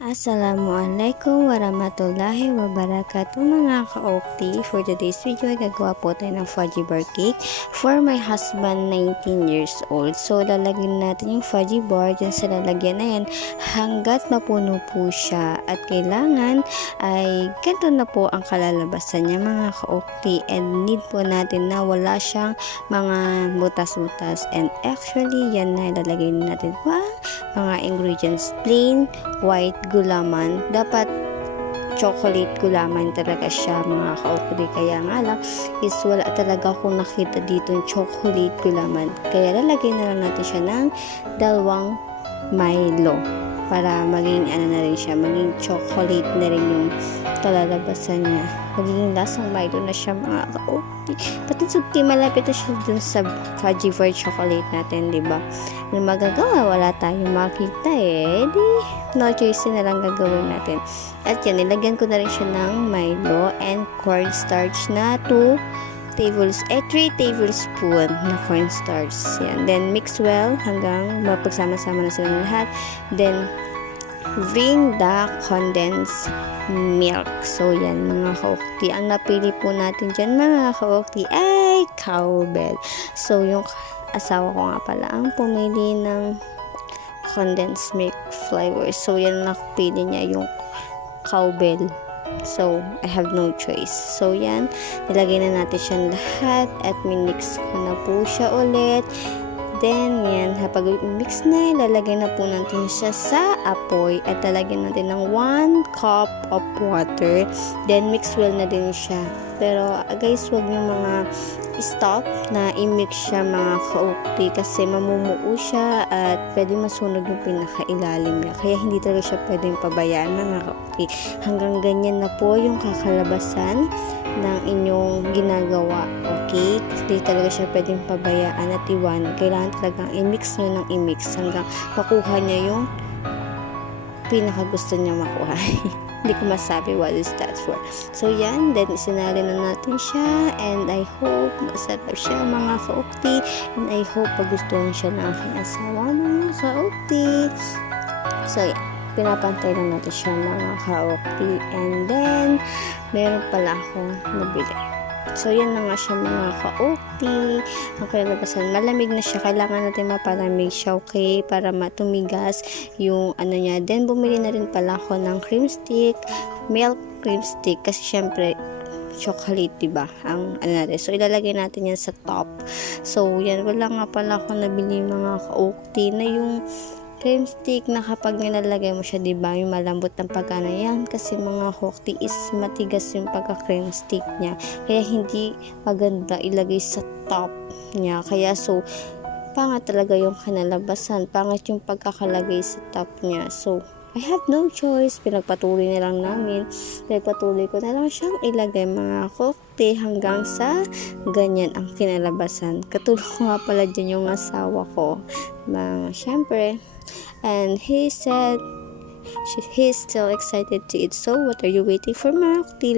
Assalamualaikum warahmatullahi wabarakatuh mga ka-okti. For today's video ay gagawa po tayo ng fudgy bar cake for my husband 19 years old. So lalagyan natin yung fudgy bar dyan sa lalagyan na yan hanggat mapuno po siya. At kailangan ay ganito na po ang kalalabasan niya mga ka-okti. And need po natin na wala siyang mga butas-butas. And actually yan na ilalagay natin pa mga ingredients: plain white gulaman. Dapat chocolate gulaman talaga siya mga ka-okti. Kaya nga lang is wala talaga akong nakita dito yung chocolate gulaman. Kaya lalagay na lang natin siya ng dalawang Milo para maging ano na rin siya, maging chocolate na rin yung kalalabasan niya. Magiging lasang Milo na siya mga ka-okti. Pati sugti malapit na siya dun sa fudgy bar chocolate natin, diba? Ano magagawa? Wala tayong makita eh. Di, no choice na lang gagawin natin. At yan, nilagyan ko na rin siya ng Milo and cornstarch na 3 tablespoon na cornstarch. Yan. Then, mix well hanggang mapagsama-sama na silang lahat. Then, bring the condensed milk. So, yan mga ka-okti. Ang napili po natin dyan mga ka-okti ay cowbell. So, yung asawa ko nga pala ang pumili ng condensed milk flavor. So, yan nakapili niya yung cowbell. So, I have no choice. So, yan. Nilagay na natin siyang lahat at minix ko na po siya ulit. Then, yan. Kapag mix na, ilalagay na po natin siya sa apoy at lalagyan natin ng 1 cup of water. Then, mix well na din siya. Pero, guys, huwag niyo mga stop na i-mix siya mga ka-okti kasi mamumuo siya at pwede masunog yung pinakailalim niya. Kaya hindi talaga siya pwedeng pabayaan mga ka-okti. Hanggang ganyan na po yung kakalabasan ng inyong ginagawa. Okay? Hindi talaga siya pwedeng pabayaan at iwanan. Kailangan talagang i-mix nyo ng i-mix hanggang makuha niya yung pinakagusto niya makuha. Hindi ko masabi what is that for. So, yan. Then, isinali na natin siya. And I hope masarap siya mga ka-okti. And I hope pagustuhan siya ng aking asawa mga ka-okti. So, yan. Pinapantay lang natin siya mga ka-okti. And then, meron pala akong nabili. So, yan na nga siya mga ka-okti. Ang kalalabasan, malamig na siya. Kailangan natin mapalamig siya, okay? Para matumigas yung ano niya. Then, bumili na rin pala ako ng cream stick, milk cream stick. Kasi, syempre, chocolate, diba? Ang ano natin. So, ilalagay natin yan sa top. So, yan. Wala nga pala ako nabili mga ka-okti na yung cream stick na kapag nilalagay mo siya, diba, yung malambot ng pagkana yan. Kasi mga ka-okti is matigas yung pagka-cream stick niya. Kaya hindi maganda ilagay sa top niya. Kaya so, pangat talaga yung kanalabasan. Pangat yung pagkakalagay sa top niya. So, I have no choice. Pinagpatuloy na lang namin. Pinagpatuloy ko na lang siyang ilagay mga ka-okti hanggang sa ganyan ang kinalabasan. Katulong ko nga pala dyan yung asawa ko. Syempre, and he said he's still excited to eat. So, what are you waiting for mga ka-okti?